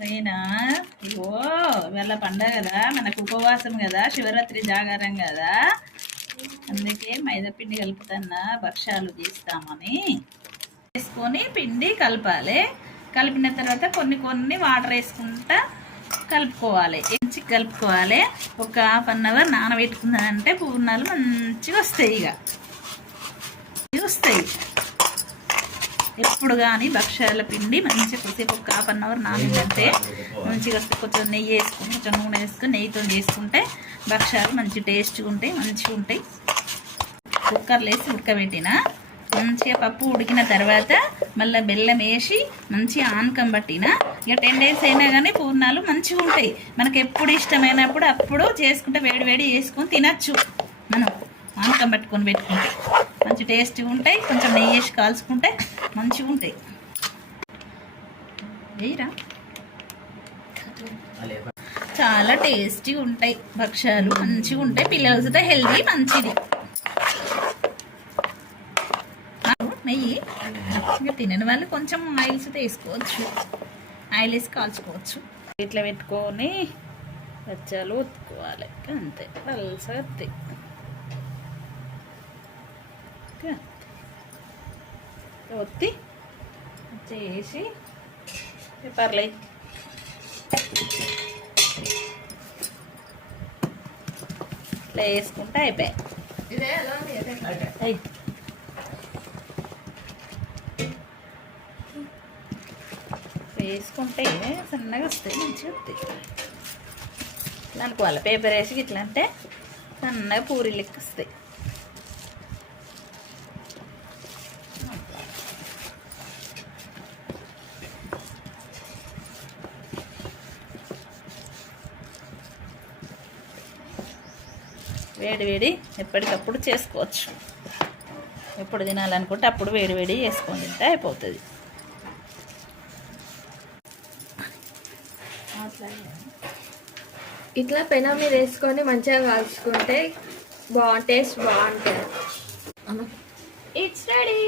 నేనా ఇగో ఇవాళ పండగ కదా, మనకు ఉపవాసం కదా, శివరాత్రి జాగారం కదా, అందుకే మైదాపిండి కలుపుతున్నా, భక్ష్యాలు చేస్తామని. వేసుకొని పిండి కలపాలి. కలిపిన తర్వాత కొన్ని కొన్ని వాటర్ వేసుకుంటా కలుపుకోవాలి. మంచిగా కలుపుకోవాలి. ఒక ½ అవర్ నానబెట్టుకున్నానంటే పూర్ణాలు మంచిగా వస్తాయి. వస్తాయి ఎప్పుడు కానీ భక్ష్యాల పిండి మంచిగా కొద్దిసేపు ఒక ½ అవర్ నానిందంటే మంచిగా వస్తాయి. కొంచెం నెయ్యి వేసుకుని, కొంచెం నూనె వేసుకుని నెయ్యితో చేసుకుంటే భక్ష్యాలు మంచి టేస్ట్గా ఉంటాయి, మంచిగా ఉంటాయి. కుక్కర్లో వేసి ఉడకబెట్టిన మంచిగా పప్పు ఉడికిన తర్వాత మళ్ళీ బెల్లం వేసి మంచిగా ఆనకం పట్టిన. ఇక 10 days అయినా కానీ పూర్ణాలు మంచిగా ఉంటాయి. మనకు ఎప్పుడు ఇష్టమైనప్పుడు అప్పుడు చేసుకుంటే వేడి వేడి చేసుకొని తినచ్చు. మనం ఆనకం పట్టుకొని పెట్టుకుంటే మంచి టేస్ట్గా ఉంటాయి. కొంచెం నెయ్యి వేసి కాల్చుకుంటే మంచిగా ఉంటాయి. వేయరా, చాలా టేస్టీగా ఉంటాయి భక్ష్యాలు, మంచిగా ఉంటాయి. పిల్లలతో హెల్దీ, మంచిది. నెయ్యి ఇంకా తినని వాళ్ళు కొంచెం ఆయిల్స్ వేసుకోవచ్చు, ఆయిల్ వేసి కాల్చుకోవచ్చు. ఇట్లా పెట్టుకొని బచ్చాలు ఒత్తుకోవాలి అంతే, పల్సగా ఒత్తి చేసి పేపర్లే ఇట్లా వేసుకుంటే అయిపోయాయి. వేసుకుంటే సన్నగా వస్తాయి, మంచిగా వస్తాయి. ఇట్లా అనుకోవాలి, పేపర్ వేసి ఇట్లా అంటే సన్నగా పూరి లెక్క వస్తాయి. వేడి వేడి ఎప్పటికప్పుడు చేసుకోవచ్చు. ఎప్పుడు తినాలనుకుంటే అప్పుడు వేడి వేడి చేసుకొని తింటే అయిపోతుంది. ఇట్లా పెనం మీద వేసుకొని మంచిగా కాల్చుకుంటే టేస్ట్ బాగుంటుంది. It's ready.